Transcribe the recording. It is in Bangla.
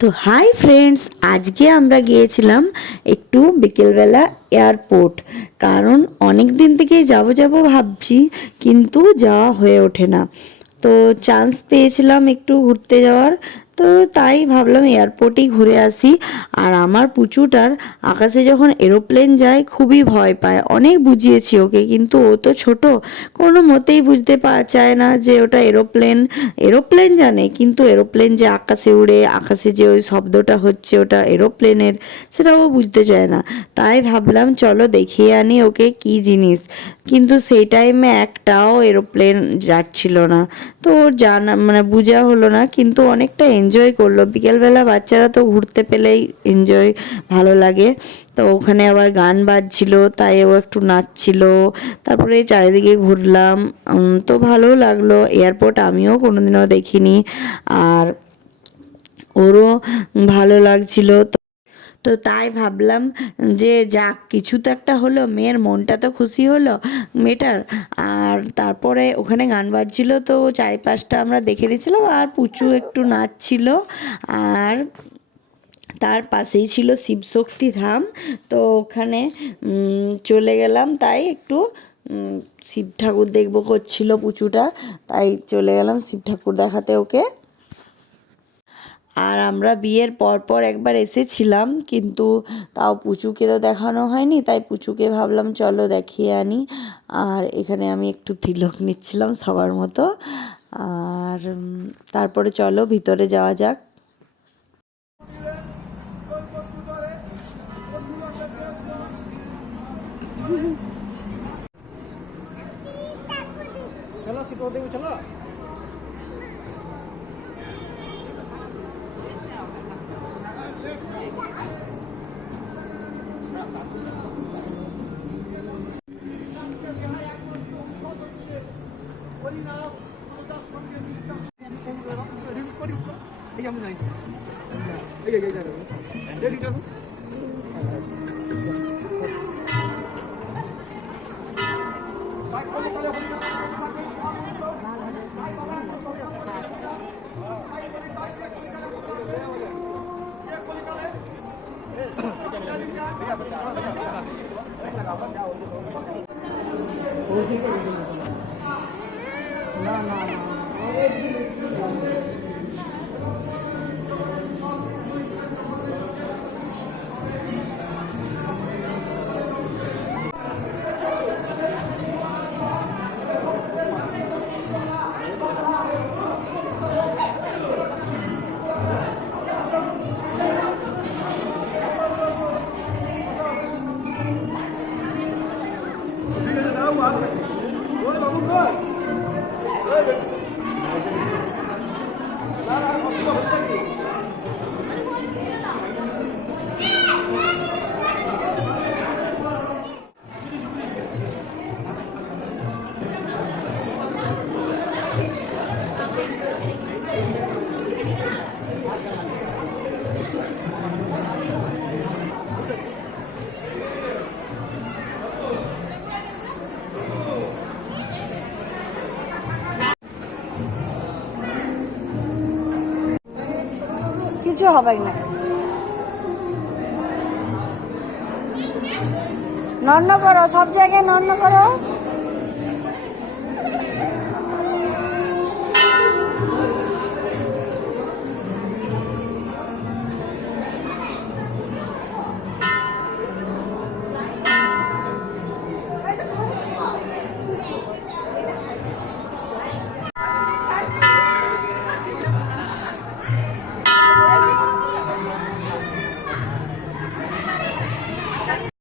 তো হাই ফ্রেন্ডস, আজকে আমরা গিয়েছিলাম একটু বিকেলবেলা এয়ারপোর্ট। কারণ অনেক দিন থেকেই যাব ভাবছি, কিন্তু যাওয়া হয়ে ওঠে না। তো চান্স পেয়েছিলাম একটু ঘুরতে যাওয়ার, তো তাই ভাবলাম এয়ারপোর্টেই ঘুরে আসি। আর আমার পুচুটার আকাশে যখন এরোপ্লেন যায় খুবই ভয় পায়। অনেক বুঝিয়েছি ওকে, কিন্তু ও তো ছোট, কোনো মতেই বুঝতে চায় না যে ওটা এরোপ্লেন। এরোপ্লেন জানে, কিন্তু এরোপ্লেন যে আকাশে উড়ে, আকাশে যে ওই শব্দটা হচ্ছে ওটা এরোপ্লেনের, সেটা ও বুঝতে চায় না। তাই ভাবলাম চলো দেখিয়ে আনি ওকে কি জিনিস। কিন্তু সেই টাইমে একটাও এরোপ্লেন যাচ্ছিল না, তো ওর জানা মানে বোঝা হলো না, কিন্তু অনেকটা এনজয় করলো। বিকেলবেলা বাচ্চারা তো ঘুরতে পেলেই এনজয় ভালো লাগে। তো ওখানে আবার গান বাজছিল, তাই ও একটু নাচছিল। তারপরে চারিদিকে ঘুরলাম, তো ভালোও লাগলো। এয়ারপোর্ট আমিও কোনোদিনও দেখিনি, আর ওরও ভালো লাগছিল। তো তাই ভাবলাম যে যাক, কিছু তো একটা হলো, মেয়ের মনটা তো খুশি হলো মেয়েটার। আর তারপরে ওখানে গান বাজছিল, তো চারিপাশটা আমরা দেখে নিয়েছিলাম, আর পুচু একটু নাচছিল। আর তার পাশেই ছিল শিবশক্তি ধাম, তো ওখানে চলে গেলাম। তাই একটু শিব ঠাকুর দেখবো করছিল পুচুটা, তাই চলে গেলাম শিব ঠাকুর দেখাতে ওকে। আর আমরা বিয়ের পর একবার এসেছিলাম, কিন্তু তাও পুচুকে তো দেখানো হয়নি, তাই পুচুকে ভাবলাম চলো দেখিয়ে আনি। আর এখানে আমি একটু তিলক নিচ্ছিলাম সবার মতো। আর তারপরে চলো ভিতরে যাওয়া যাক। चलो सीतो देवी चलो কিছু হবে না, নন্ন করো, সব জায়গায় নন্ন করো।